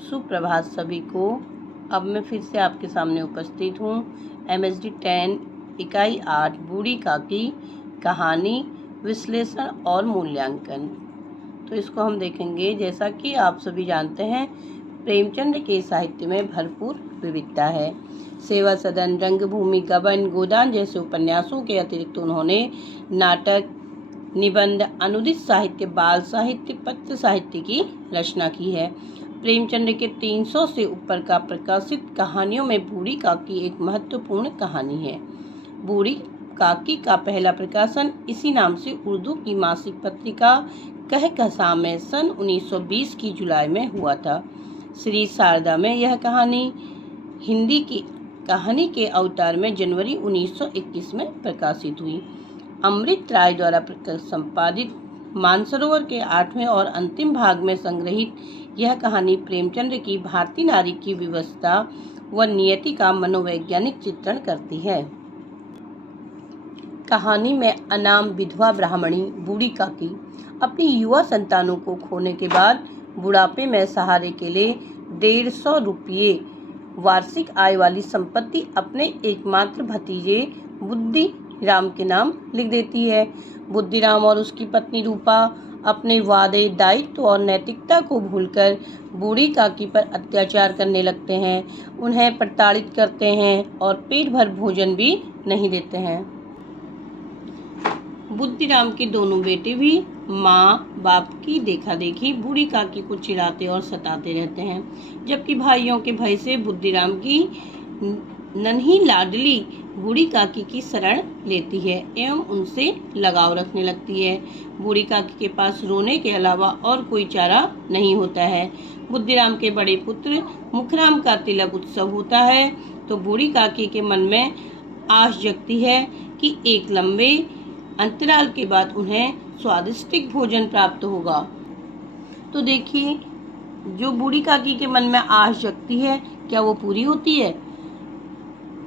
सुप्रभात सभी को। अब मैं फिर से आपके सामने उपस्थित हूँ। MSD 10 इकाई 8 बूढ़ी काकी कहानी विश्लेषण और मूल्यांकन। तो इसको हम देखेंगे। जैसा कि आप सभी जानते हैं, प्रेमचंद के साहित्य में भरपूर विविधता है। सेवा सदन, रंगभूमि, गबन, गोदान जैसे उपन्यासों के अतिरिक्त उन्होंने नाटक, निबंध, अनुदित साहित्य, बाल साहित्य, पत्र साहित्य की रचना की है। प्रेमचंद के 300 से ऊपर का प्रकाशित कहानियों में बूढ़ी काकी एक महत्वपूर्ण कहानी है। बूढ़ी काकी का पहला प्रकाशन इसी नाम से उर्दू की मासिक पत्रिका कहकशां में सन 1920 की जुलाई में हुआ था। श्री शारदा में यह कहानी हिंदी की कहानी के अवतार में जनवरी 1921 में प्रकाशित हुई। अमृत राय द्वारा संपादित मानसरोवर के 8वें और अंतिम भाग में संग्रहित यह कहानी प्रेमचंद की भारतीय नारी की विवशता व नियति का मनोवैज्ञानिक चित्रण करती है। कहानी में अनाम विधवा ब्राह्मणी बूढ़ी काकी अपनी युवा संतानों को खोने के बाद बुढ़ापे में सहारे के लिए 150 रुपये वार्षिक आय वाली संपत्ति अपने एकमात्र भतीजे बुद्धिराम के नाम लिख देती है। बुद्धिराम और उसकी पत्नी रूपा अपने वादे, दायित्व और नैतिकता को भूलकर बूढ़ी काकी पर अत्याचार करने लगते हैं, उन्हें प्रताड़ित करते हैं और पेट भर भोजन भी नहीं देते हैं। बुद्धिराम के दोनों बेटे भी माँ बाप की देखा देखी बूढ़ी काकी को चिढ़ाते और सताते रहते हैं, जबकि भाइयों के भय से बुद्धिराम की नन्ही लाडली बूढ़ी काकी की शरण लेती है एवं उनसे लगाव रखने लगती है। बूढ़ी काकी के पास रोने के अलावा और कोई चारा नहीं होता है। बुद्धिराम के बड़े पुत्र मुखराम का तिलक उत्सव होता है तो बूढ़ी काकी के मन में आश जगती है कि एक लंबे अंतराल के बाद उन्हें स्वादिष्ट भोजन प्राप्त होगा। तो देखिए, जो बूढ़ी काकी के मन में आश जगती है, क्या वो पूरी होती है?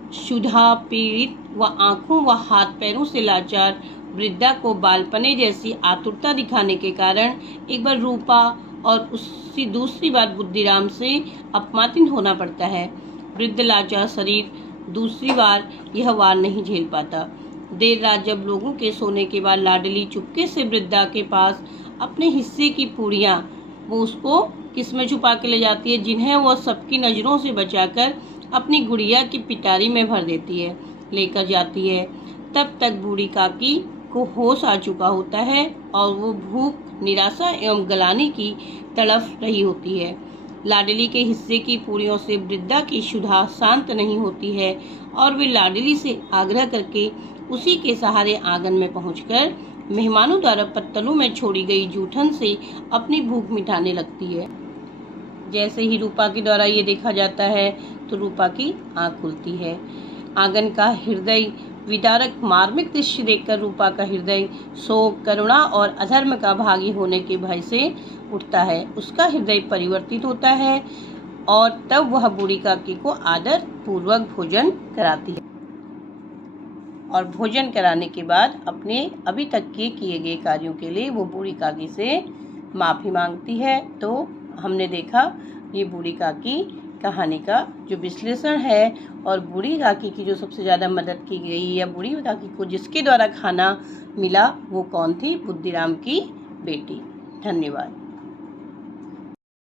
क्षुधा पीड़ित व आंखों व हाथ पैरों से लाचार वृद्धा को बालपने जैसी आतुरता दिखाने के कारण एक बार रूपा और उसकी दूसरी बार बुद्धिराम से अपमानित होना पड़ता है। वृद्ध लाचार शरीर दूसरी बार यह वार नहीं झेल पाता। देर रात जब लोगों के सोने के बाद लाडली चुपके से वृद्धा के पास अपने हिस्से की पूड़ियाँ वो उसको किस्में छुपा के ले जाती है, जिन्हें वह सबकी नज़रों से बचाकर अपनी गुड़िया की पिटारी में भर देती है, लेकर जाती है। तब तक बूढ़ी काकी को होश आ चुका होता है और वो भूख, निराशा एवं गलाने की तड़फ रही होती है। लाडली के हिस्से की पूरियों से वृद्धा की क्षुधा शांत नहीं होती है और वे लाडली से आग्रह करके उसी के सहारे आंगन में पहुंचकर मेहमानों द्वारा पत्तलों में छोड़ी गई जूठन से अपनी भूख मिटाने लगती है। जैसे ही रूपा के द्वारा ये देखा जाता है तो रूपा की आंख खुलती है। आंगन का हृदय विदारक मार्मिक दृश्य देखकर रूपा का हृदय शोक, करुणा और अधर्म का भागी होने के भय से उठता है। उसका हृदय परिवर्तित होता है और तब वह बूढ़ी काकी को आदर पूर्वक भोजन कराती है और भोजन कराने के बाद अपने अभी तक के किए गए कार्यों के लिए वो बूढ़ी काकी से माफ़ी मांगती है। तो हमने देखा ये बूढ़ी काकी कहानी का जो विश्लेषण है और बूढ़ी काकी की जो सबसे ज़्यादा मदद की गई या बूढ़ी काकी को जिसके द्वारा खाना मिला वो कौन थी? बुद्धिराम की बेटी। धन्यवाद।